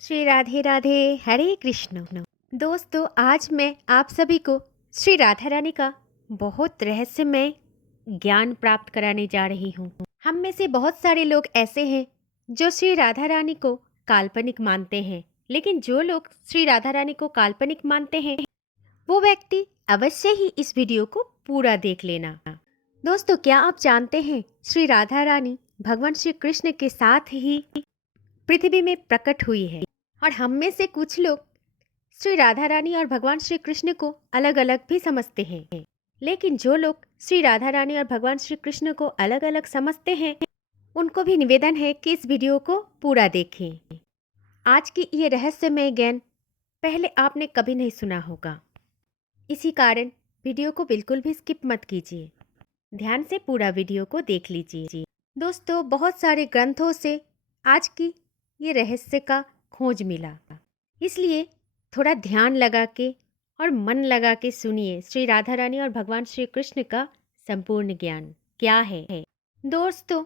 श्री राधे राधे, हरे कृष्ण। दोस्तों, आज मैं आप सभी को श्री राधा रानी का बहुत रहस्यमय ज्ञान प्राप्त कराने जा रही हूँ। हम में से बहुत सारे लोग ऐसे हैं जो श्री राधा रानी को काल्पनिक मानते हैं, लेकिन जो लोग श्री राधा रानी को काल्पनिक मानते हैं वो व्यक्ति अवश्य ही इस वीडियो को पूरा देख लेना। दोस्तों, क्या आप जानते हैं श्री राधा रानी भगवान श्री कृष्ण के साथ ही पृथ्वी में प्रकट हुई है। और हम में से कुछ लोग श्री राधा रानी और भगवान श्री कृष्ण को अलग अलग भी समझते हैं, लेकिन जो लोग श्री राधा रानी और भगवान श्री कृष्ण को अलग अलग समझते हैं उनको भी निवेदन है कि इस वीडियो को पूरा देखें। आज की ये रहस्यमय ज्ञान पहले आपने कभी नहीं सुना होगा, इसी कारण वीडियो को बिल्कुल भी स्किप मत कीजिए, ध्यान से पूरा वीडियो को देख लीजिए। दोस्तों, बहुत सारे ग्रंथों से आज की ये रहस्य का खोज मिला, इसलिए थोड़ा ध्यान लगा के और मन लगा के सुनिए श्री राधा रानी और भगवान श्री कृष्ण का संपूर्ण ज्ञान क्या है। दोस्तों,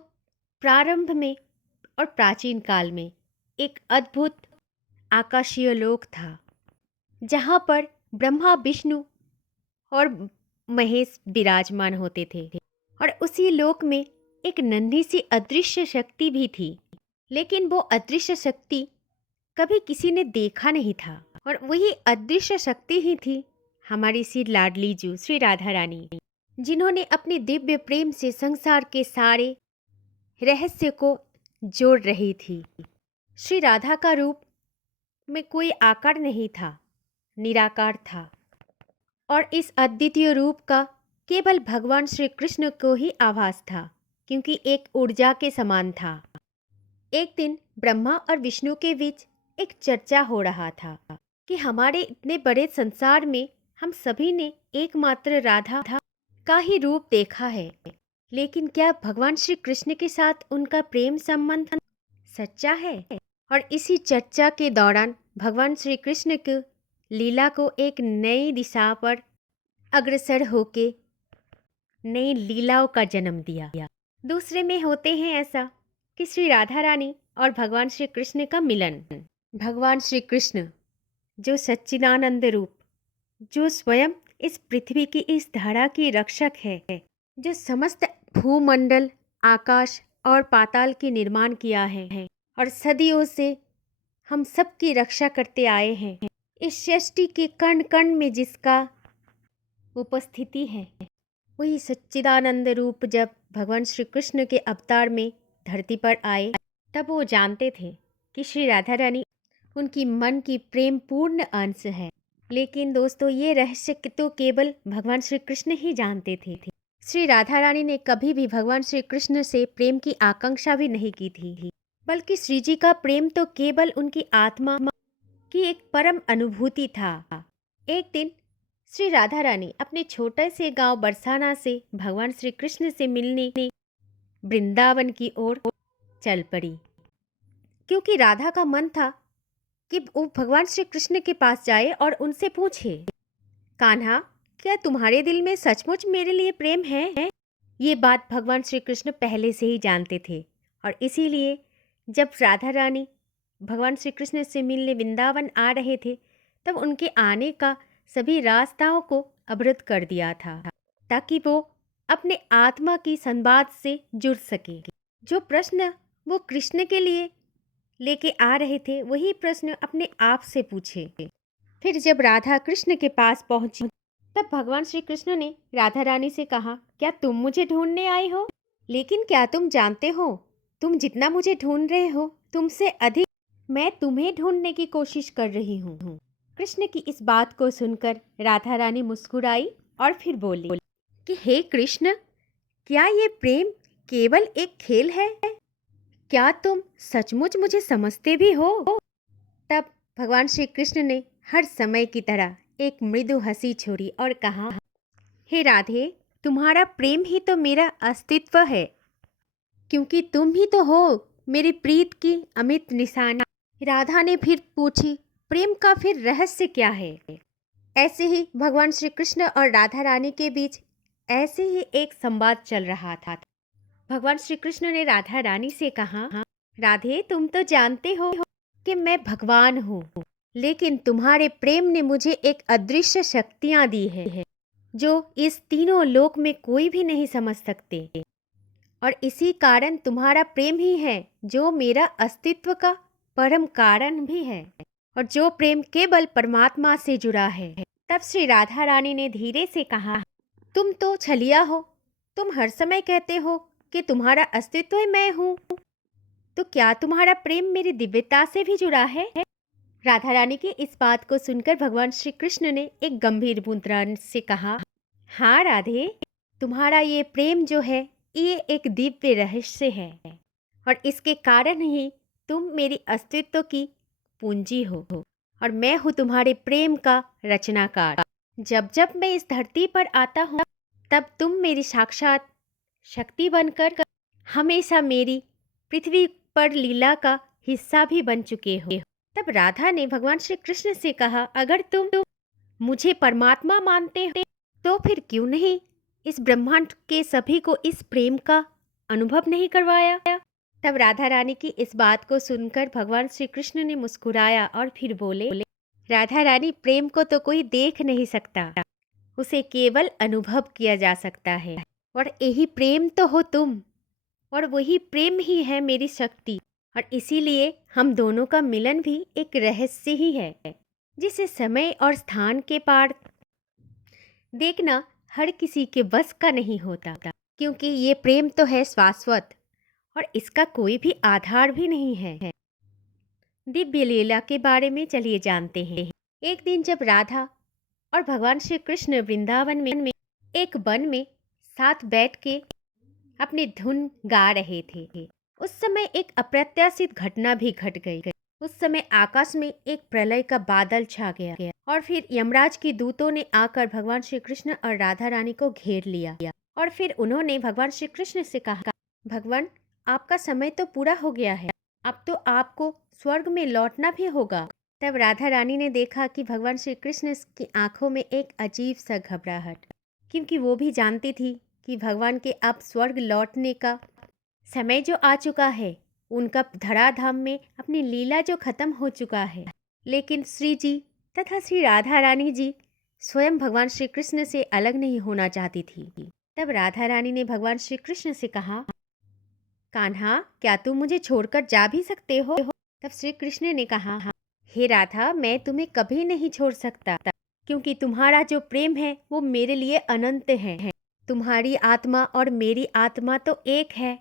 प्रारंभ में और प्राचीन काल में एक अद्भुत आकाशीय लोक था जहाँ पर ब्रह्मा, विष्णु और महेश विराजमान होते थे। और उसी लोक में एक नन्ही सी अदृश्य शक्ति भी थी, लेकिन वो अदृश्य शक्ति कभी किसी ने देखा नहीं था। और वही अदृश्य शक्ति ही थी हमारी सी लाडली जू श्री राधा रानी, जिन्होंने अपने दिव्य प्रेम से संसार के सारे रहस्य को जोड़ रही थी। श्री राधा का रूप में कोई आकार नहीं था, निराकार था, और इस अद्वितीय रूप का केवल भगवान श्री कृष्ण को ही आभास था, क्योंकि एक ऊर्जा के समान था। एक दिन ब्रह्मा और विष्णु के बीच एक चर्चा हो रहा था कि हमारे इतने बड़े संसार में हम सभी ने एकमात्र राधा का ही रूप देखा है, लेकिन क्या भगवान श्री कृष्ण के साथ उनका प्रेम संबंध सच्चा है? और इसी चर्चा के दौरान भगवान श्री कृष्ण की लीला को एक नई दिशा पर अग्रसर होके नई लीलाओं का जन्म दिया। दूसरे में होते हैं ऐसा कि श्री राधा रानी और भगवान श्री कृष्ण का मिलन। भगवान श्री कृष्ण जो सच्चिदानंद रूप, जो स्वयं इस पृथ्वी की इस धरा की रक्षक है, जो समस्त भूमंडल, आकाश और पाताल की निर्माण किया है और सदियों से हम सब की रक्षा करते आए हैं, इस सृष्टि के कण कण में जिसका उपस्थिति है, वही सच्चिदानंद रूप जब भगवान श्री कृष्ण के अवतार में धरती पर आए, तब वो जानते थे कि श्री राधा रानी उनकी मन की प्रेम पूर्ण अंश है। लेकिन दोस्तों, ये रहस्य तो केवल भगवान श्री कृष्ण ही जानते थे। श्री राधा रानी ने कभी भी भगवान श्री कृष्ण से प्रेम की आकांक्षा भी नहीं की थी, बल्कि श्री जी का प्रेम तो केवल उनकी आत्मा की एक परम अनुभूति था। एक दिन श्री राधा रानी अपने छोटे से गांव बरसाना से भगवान श्री कृष्ण से मिलने वृंदावन की ओर चल पड़ी, क्योंकि राधा का मन था कि वो भगवान श्री कृष्ण के पास जाए और उनसे पूछे, कान्हा, क्या तुम्हारे दिल में सचमुच मेरे लिए प्रेम है? ये बात भगवान श्री कृष्ण पहले से ही जानते थे, और इसीलिए जब राधा रानी भगवान श्री कृष्ण से मिलने वृंदावन आ रहे थे, तब उनके आने का सभी रास्ताओं को अवरुद्ध कर दिया था, ताकि वो अपने आत्मा की संवाद से जुड़ सके। जो प्रश्न वो कृष्ण के लिए लेके आ रहे थे, वही प्रश्न अपने आप से पूछे। फिर जब राधा कृष्ण के पास पहुंची, तब भगवान श्री कृष्ण ने राधा रानी से कहा, क्या तुम मुझे ढूंढने आई हो? लेकिन क्या तुम जानते हो, तुम जितना मुझे ढूंढ रहे हो, तुमसे अधिक मैं तुम्हें ढूंढने की कोशिश कर रही हूँ। कृष्ण की इस बात को सुनकर राधा रानी मुस्कुराई और फिर बोली कि हे कृष्ण, क्या ये प्रेम केवल एक खेल है? क्या तुम सचमुच मुझे समझते भी हो? तब भगवान श्री कृष्ण ने हर समय की तरह एक मृदु हंसी छोड़ी और कहा, हे राधे, तुम्हारा प्रेम ही तो मेरा अस्तित्व है, क्योंकि तुम ही तो हो मेरी प्रीत की अमित निशानी। राधा ने फिर पूछी, प्रेम का फिर रहस्य क्या है? ऐसे ही भगवान श्री कृष्ण और राधा रानी के बीच ऐसे ही एक संवाद चल रहा था। भगवान श्री कृष्ण ने राधा रानी से कहा, राधे, तुम तो जानते हो कि मैं भगवान हूँ, लेकिन तुम्हारे प्रेम ने मुझे एक अदृश्य शक्तियाँ दी है जो इस तीनों लोक में कोई भी नहीं समझ सकते। और इसी कारण तुम्हारा प्रेम ही है जो मेरा अस्तित्व का परम कारण भी है, और जो प्रेम केवल परमात्मा से जुड़ा है। तब श्री राधा रानी ने धीरे से कहा, तुम तो छलिया हो। तुम हर समय कहते हो कि तुम्हारा अस्तित्व ही मैं हूँ, तो क्या तुम्हारा प्रेम मेरी दिव्यता से भी जुड़ा है? राधा रानी की इस बात को सुनकर भगवान श्री कृष्ण ने एक गंभीर मुद्रा से कहा, हाँ राधे, तुम्हारा ये प्रेम जो है ये एक दिव्य रहस्य है, और इसके कारण ही तुम मेरी अस्तित्व की पूंजी हो, और मैं हूँ तुम्हारे प्रेम का रचनाकार। जब जब मैं इस धरती पर आता हूँ तब तुम मेरी साक्षात शक्ति बनकर हमेशा मेरी पृथ्वी पर लीला का हिस्सा भी बन चुके हो। तब राधा ने भगवान श्री कृष्ण से कहा, अगर तुम मुझे परमात्मा मानते हो तो फिर क्यों नहीं इस ब्रह्मांड के सभी को इस प्रेम का अनुभव नहीं करवाया? तब राधा रानी की इस बात को सुनकर भगवान श्री कृष्ण ने मुस्कुराया और फिर बोले, राधा रानी, प्रेम को तो कोई देख नहीं सकता, उसे केवल अनुभव किया जा सकता है, और यही प्रेम तो हो तुम, और वही प्रेम ही है मेरी शक्ति। और इसीलिए हम दोनों का मिलन भी एक रहस्य ही है, जिसे समय और स्थान के पार देखना हर किसी के बस का नहीं होता, क्योंकि ये प्रेम तो है शाश्वत और इसका कोई भी आधार भी नहीं है। दिव्य लीला के बारे में चलिए जानते हैं। एक दिन जब राधा और भगवान श्री कृष्ण वृंदावन में एक वन में साथ बैठ के अपनी धुन गा रहे थे, उस समय एक अप्रत्याशित घटना भी घट गई। उस समय आकाश में एक प्रलय का बादल छा गया, और फिर यमराज की दूतों ने आकर भगवान श्री कृष्ण और राधा रानी को घेर लिया, और फिर उन्होंने भगवान श्री कृष्ण से कहा, भगवान, आपका समय तो पूरा हो गया है, अब तो आपको स्वर्ग में लौटना भी होगा। तब राधा रानी ने देखा कि भगवान श्री कृष्ण की आंखों में एक अजीब सा घबराहट, क्योंकि वो भी जानती थी कि भगवान के अब स्वर्ग लौटने का समय जो आ चुका है, उनका धराधाम में अपनी लीला जो खत्म हो चुका है। लेकिन श्री जी तथा श्री राधा रानी जी स्वयं भगवान श्री कृष्ण से अलग नहीं होना चाहती थी। तब राधा रानी ने भगवान श्री कृष्ण से कहा, कान्हा, क्या तुम मुझे छोड़कर जा भी सकते हो? तब श्री कृष्ण ने कहा, हे राधा, मैं तुम्हें कभी नहीं छोड़ सकता, क्योंकि तुम्हारा जो प्रेम है वो मेरे लिए अनंत है। तुम्हारी आत्मा और मेरी आत्मा तो एक है,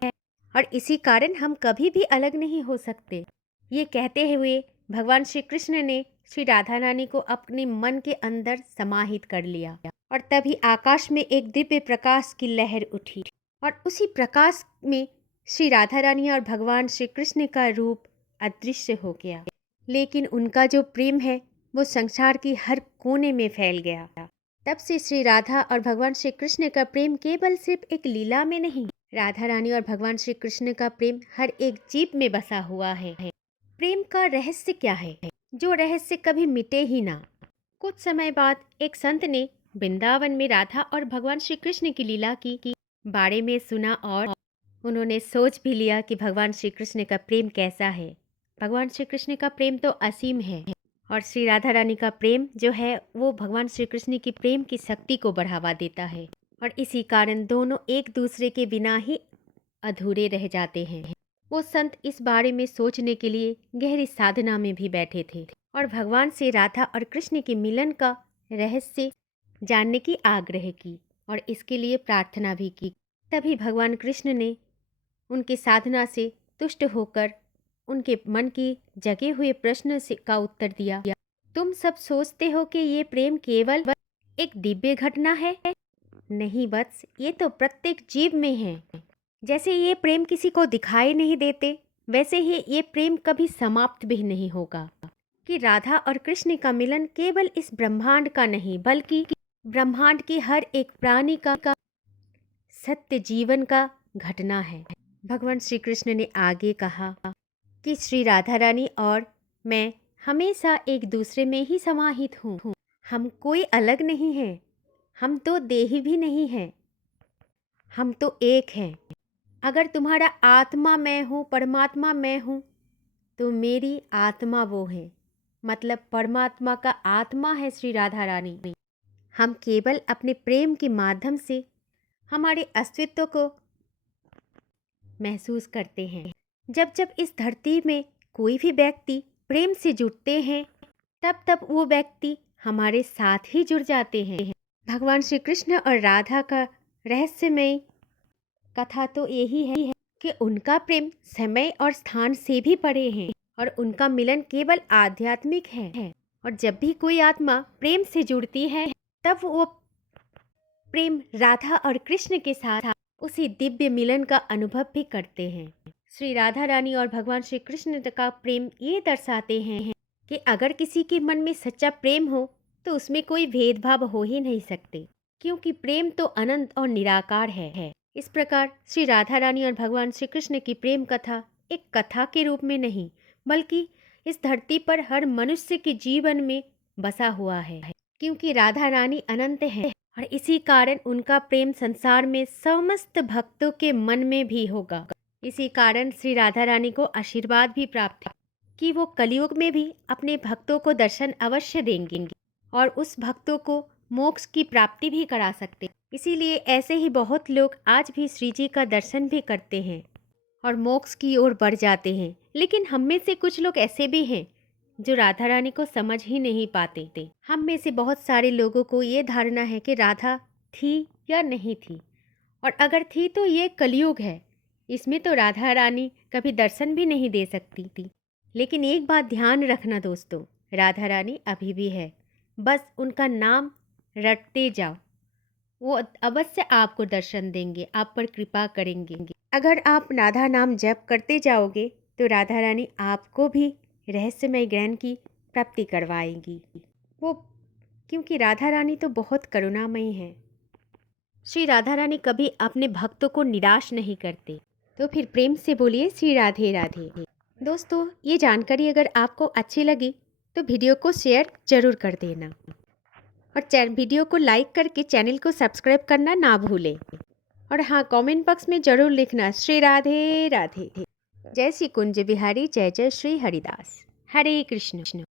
और इसी कारण हम कभी भी अलग नहीं हो सकते। ये कहते हुए भगवान श्री कृष्ण ने श्री राधा रानी को अपने मन के अंदर समाहित कर लिया, और तभी आकाश में एक दिव्य प्रकाश की लहर उठी, और उसी प्रकाश में श्री राधा रानी और भगवान श्री कृष्ण का रूप अदृश्य हो गया। लेकिन उनका जो प्रेम है वो संसार की हर कोने में फैल गया। तब से श्री राधा और भगवान श्री कृष्ण का प्रेम केवल सिर्फ एक लीला में नहीं, राधा रानी और भगवान श्री कृष्ण का प्रेम हर एक जीव में बसा हुआ है। प्रेम का रहस्य क्या है, जो रहस्य कभी मिटे ही ना? कुछ समय बाद एक संत ने वृंदावन में राधा और भगवान श्री कृष्ण की लीला की बारे में सुना, और उन्होंने सोच भी लिया कि भगवान श्री कृष्ण का प्रेम कैसा है। भगवान श्री कृष्ण का प्रेम तो असीम है, और श्री राधा रानी का प्रेम जो है वो भगवान श्री कृष्ण की प्रेम की शक्ति को बढ़ावा देता है, और इसी कारण दोनों एक दूसरे के बिना ही अधूरे रह जाते हैं। वो संत इस बारे में सोचने के लिए गहरी साधना में भी बैठे थे, और भगवान से राधा और कृष्ण के मिलन का रहस्य जानने की आग्रह की, और इसके लिए प्रार्थना भी की। तभी भगवान कृष्ण ने उनकी साधना से तुष्ट होकर उनके मन की जगे हुए प्रश्न का उत्तर दिया। तुम सब सोचते हो कि ये प्रेम केवल एक दिव्य घटना है। नहीं वत्स, ये तो प्रत्येक जीव में है। जैसे ये प्रेम किसी को दिखाई नहीं देते, वैसे ही ये प्रेम कभी समाप्त भी नहीं होगा। कि राधा और कृष्ण का मिलन केवल इस ब्रह्मांड का नहीं, बल्कि ब्रह्मांड की हर एक प्राणी का सत्य जीवन का घटना है। भगवान श्री कृष्ण ने आगे कहा कि श्री राधा रानी और मैं हमेशा एक दूसरे में ही समाहित हूँ। हम कोई अलग नहीं हैं, हम तो देही भी नहीं हैं, हम तो एक हैं। अगर तुम्हारा आत्मा मैं हूँ, परमात्मा मैं हूँ, तो मेरी आत्मा वो है, मतलब परमात्मा का आत्मा है श्री राधा रानी। हम केवल अपने प्रेम के माध्यम से हमारे अस्तित्व को महसूस करते हैं। जब जब इस धरती में कोई भी व्यक्ति प्रेम से जुड़ते हैं, तब तब वो व्यक्ति हमारे साथ ही जुड़ जाते हैं। भगवान श्री कृष्ण और राधा का रहस्यमय कथा तो यही है कि उनका प्रेम समय और स्थान से भी परे है और उनका मिलन केवल आध्यात्मिक है। और जब भी कोई आत्मा प्रेम से जुड़ती है, तब वो प्रेम राधा और कृष्ण के साथ उसी दिव्य मिलन का अनुभव भी करते हैं। श्री राधा रानी और भगवान श्री कृष्ण का प्रेम ये दर्शाते हैं कि अगर किसी के मन में सच्चा प्रेम हो तो उसमें कोई भेदभाव हो ही नहीं सकते, क्योंकि प्रेम तो अनंत और निराकार है। इस प्रकार श्री राधा रानी और भगवान श्री कृष्ण की प्रेम कथा एक कथा के रूप में नहीं, बल्कि इस धरती पर हर मनुष्य के जीवन में बसा हुआ है, क्योंकि राधा रानी अनंत है और इसी कारण उनका प्रेम संसार में समस्त भक्तों के मन में भी होगा। इसी कारण श्री राधा रानी को आशीर्वाद भी प्राप्त है कि वो कलयुग में भी अपने भक्तों को दर्शन अवश्य देंगे और उस भक्तों को मोक्ष की प्राप्ति भी करा सकते। इसीलिए ऐसे ही बहुत लोग आज भी श्री जी का दर्शन भी करते हैं और मोक्ष की ओर बढ़ जाते हैं। लेकिन हम में से कुछ लोग ऐसे भी हैं जो राधा रानी को समझ ही नहीं पाते। हम में से बहुत सारे लोगों को ये धारणा है कि राधा थी या नहीं थी, और अगर थी तो ये कलयुग है, इसमें तो राधा रानी कभी दर्शन भी नहीं दे सकती थी। लेकिन एक बात ध्यान रखना दोस्तों, राधा रानी अभी भी है, बस उनका नाम रटते जाओ, वो अवश्य आपको दर्शन देंगे, आप पर कृपा करेंगे। अगर आप राधा नाम जप करते जाओगे तो राधा रानी आपको भी रहस्यमय ज्ञान की प्राप्ति करवाएंगी। वो क्योंकि राधा रानी तो बहुत करुणामयी है। श्री राधा रानी कभी अपने भक्तों को निराश नहीं करते। तो फिर प्रेम से बोलिए श्री राधे राधे। दोस्तों, ये जानकारी अगर आपको अच्छी लगी तो वीडियो को शेयर जरूर कर देना और वीडियो को लाइक करके चैनल को सब्सक्राइब करना ना भूलें। और हाँ, कमेंट बॉक्स में जरूर लिखना श्री राधे राधे। जय श्री कुंज बिहारी, जय जय श्री हरिदास। हरे कृष्ण।